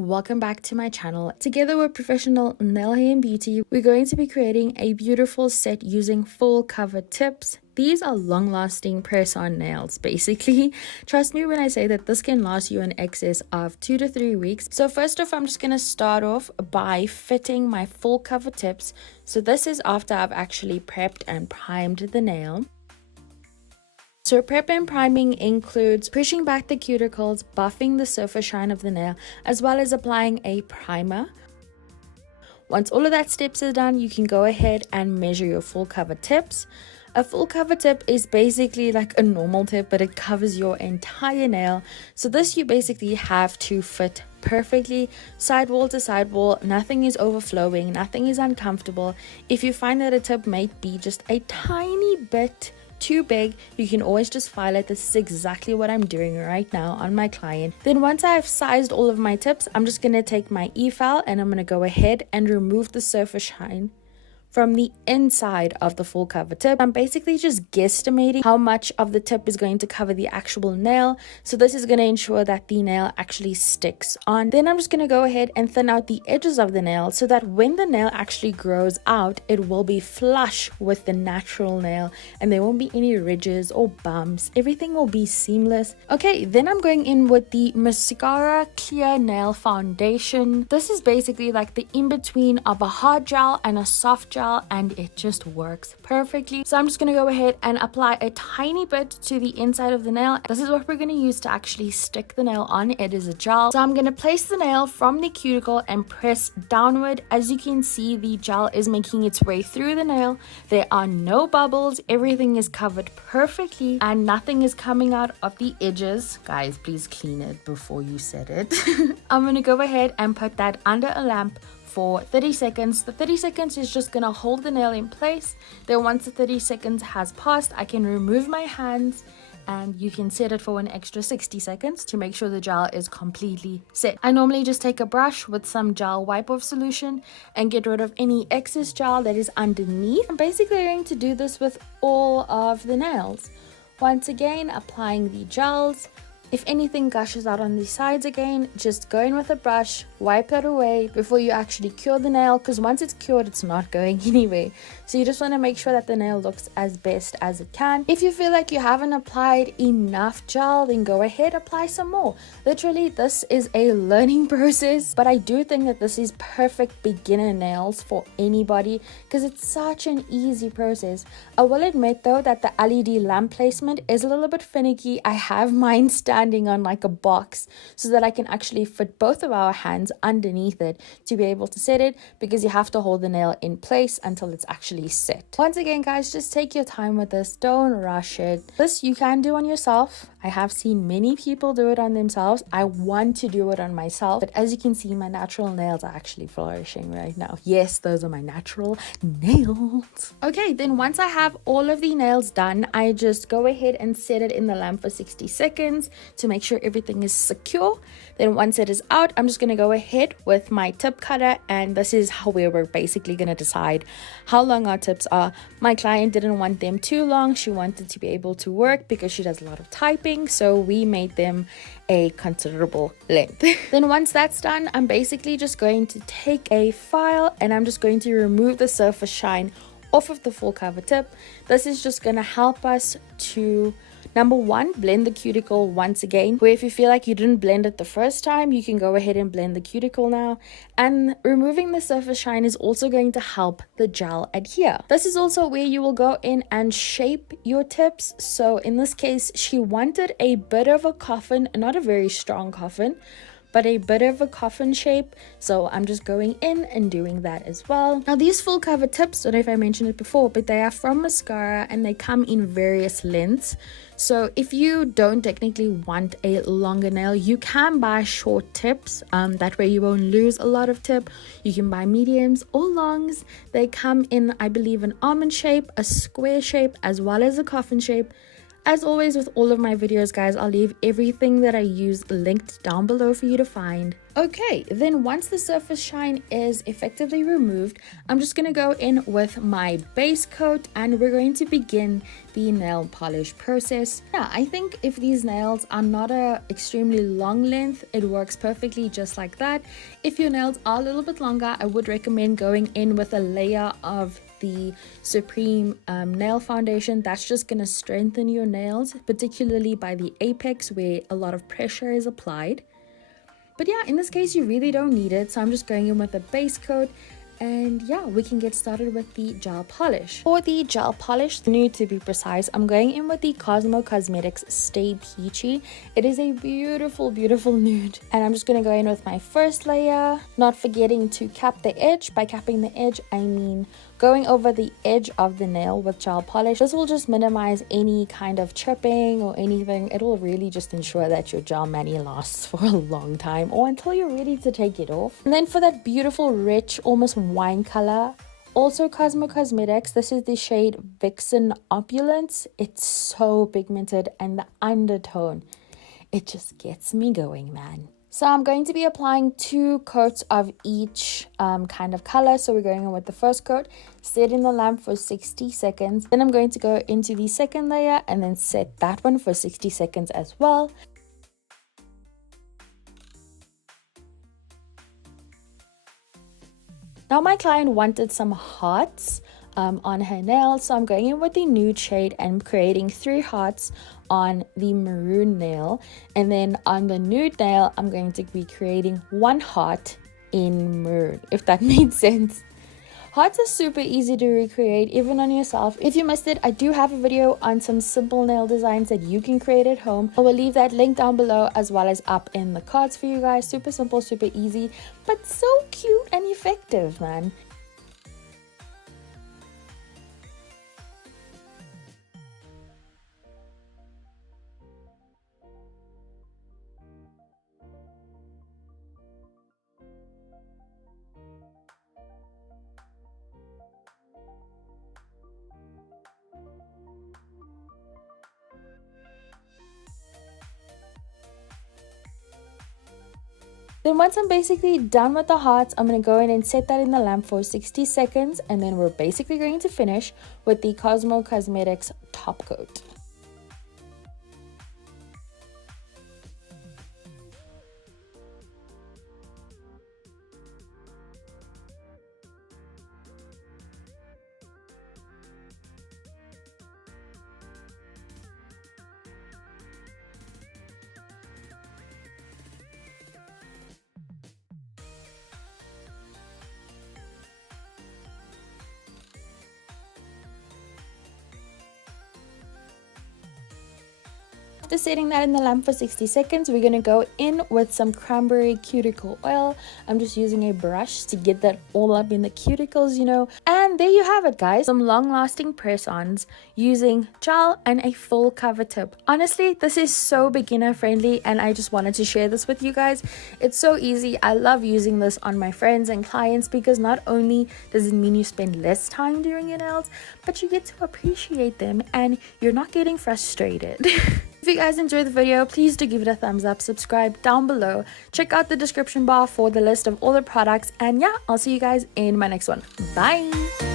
welcome back to my channel. Together with professional nail hair and beauty, we're going to be creating a beautiful set using full cover tips. These are long-lasting press-on nails, basically. Trust me when I say that this can last you in excess of 2 to 3 weeks. So first off, I'm just going to start off by fitting my full cover tips. So this is after I've actually prepped and primed the nail. So prep and priming includes pushing back the cuticles, buffing the surface shine of the nail, as well as applying a primer. Once all of that steps are done, you can go ahead and measure your full cover tips. A full cover tip is basically like a normal tip, but it covers your entire nail. So this you basically have to fit perfectly sidewall to sidewall. Nothing is overflowing, nothing is uncomfortable. If you find that a tip might be just a tiny bit too big, you can always just file it. This is exactly what I'm doing right now on my client. Then once I've sized all of my tips, I'm just going to take my e-file and I'm going to go ahead and remove the surface shine from the inside of the full cover tip. I'm basically just guesstimating how much of the tip is going to cover the actual nail. So this is going to ensure that the nail actually sticks on. Then I'm just going to go ahead and thin out the edges of the nail so that when the nail actually grows out, it will be flush with the natural nail and there won't be any ridges or bumps. Everything will be seamless. Okay, then I'm going in with the Mascara Clear Nail Foundation. This is basically like the in-between of a hard gel and a soft gel, and it just works perfectly. So I'm just going to go ahead and apply a tiny bit to the inside of the nail. This is what we're going to use to actually stick the nail on. It is a gel. So I'm going to place the nail from the cuticle and press downward. As you can see, the gel is making its way through the nail. There are no bubbles. Everything is covered perfectly and nothing is coming out of the edges. Guys, please clean it before you set it. I'm going to go ahead and put that under a lamp for 30 seconds. The 30 seconds is just gonna hold the nail in place. Then once the 30 seconds has passed, I can remove my hands and you can set it for an extra 60 seconds to make sure the gel is completely set. I normally just take a brush with some gel wipe off solution and get rid of any excess gel that is underneath. I'm basically going to do this with all of the nails. Once again, applying the gels. If anything gushes out on the sides again, just go in with a brush, wipe that away before you actually cure the nail, because once it's cured, it's not going anywhere. So you just want to make sure that the nail looks as best as it can. If you feel like you haven't applied enough gel, then go ahead, apply some more. Literally, this is a learning process, but I do think that this is perfect beginner nails for anybody because it's such an easy process. I will admit though that the LED lamp placement is a little bit finicky. I have mine standing on like a box so that I can actually fit both of our hands underneath it to be able to set it, because you have to hold the nail in place until it's actually set. Once again, guys, just take your time with this. Don't rush it. This you can do on yourself. I have seen many people do it on themselves. I want to do it on myself, but as you can see, my natural nails are actually flourishing right now. Yes, those are my natural nails. Okay, then once I have all of the nails done, I just go ahead and set it in the lamp for 60 seconds to make sure everything is secure. Then once it is out, I'm just going to go ahead with my tip cutter, and this is how we're basically going to decide how long our tips are. My client didn't want them too long. She wanted to be able to work because she does a lot of typing, so we made them a considerable length. Then once that's done, I'm basically just going to take a file and I'm just going to remove the surface shine off of the full cover tip. This is just going to help us to, number one, blend the cuticle once again, where if you feel like you didn't blend it the first time, you can go ahead and blend the cuticle now. And removing the surface shine is also going to help the gel adhere. This is also where you will go in and shape your tips. So in this case, she wanted a bit of a coffin, not a very strong coffin, but a bit of a coffin shape. So I'm just going in and doing that as well. Now these full cover tips, I don't know if I mentioned it before, but they are from Mascara and they come in various lengths. So if you don't technically want a longer nail, you can buy short tips. That way you won't lose a lot of tip. You can buy mediums or longs. They come in, I believe, an almond shape, a square shape, as well as a coffin shape. As always with all of my videos, guys, I'll leave everything that I use linked down below for you to find. Okay, then once the surface shine is effectively removed, I'm just going to go in with my base coat and we're going to begin the nail polish process. Yeah, I think if these nails are not a extremely long length, it works perfectly just like that. If your nails are a little bit longer, I would recommend going in with a layer of the Supreme nail foundation. That's just going to strengthen your nails, particularly by the apex where a lot of pressure is applied. But yeah, in this case you really don't need it, so I'm just going in with a base coat. And yeah, we can get started with the gel polish. For the gel polish, nude to be precise, I'm going in with the Cosmo Cosmetics Stay Peachy. It is a beautiful, beautiful nude. And I'm just going to go in with my first layer, not forgetting to cap the edge. By capping the edge, I mean going over the edge of the nail with gel polish. This will just minimize any kind of chipping or anything. It will really just ensure that your gel mani lasts for a long time or until you're ready to take it off. And then for that beautiful, rich, almost wine color, also Cosmo Cosmetics, this is the shade Vixen Opulence. It's so pigmented and the undertone, it just gets me going, man. So I'm going to be applying 2 coats of each kind of color. So we're going in with the first coat, set in the lamp for 60 seconds. Then I'm going to go into the second layer and then set that one for 60 seconds as well. Now my client wanted some hearts on her nails, so I'm going in with the nude shade and creating 3 hearts on the maroon nail, and then on the nude nail I'm going to be creating 1 heart in maroon, if that made sense. Hearts are super easy to recreate even on yourself. If you missed it, I do have a video on some simple nail designs that you can create at home. I will leave that link down below as well as up in the cards for you guys. Super simple, super easy, but so cute and effective, man. Then once I'm basically done with the hearts, I'm going to go in and set that in the lamp for 60 seconds. And then we're basically going to finish with the Cosmo Cosmetics top coat. After setting that in the lamp for 60 seconds, we're going to go in with some cranberry cuticle oil. I'm just using a brush to get that all up in the cuticles, you know. And there you have it, guys. Some long-lasting press-ons using gel and a full cover tip. Honestly, this is so beginner friendly and I just wanted to share this with you guys. It's so easy. I love using this on my friends and clients because not only does it mean you spend less time doing your nails, but you get to appreciate them and you're not getting frustrated. If you guys enjoyed the video, please do give it a thumbs up, subscribe down below, check out the description bar for the list of all the products, and yeah, I'll see you guys in my next one. Bye!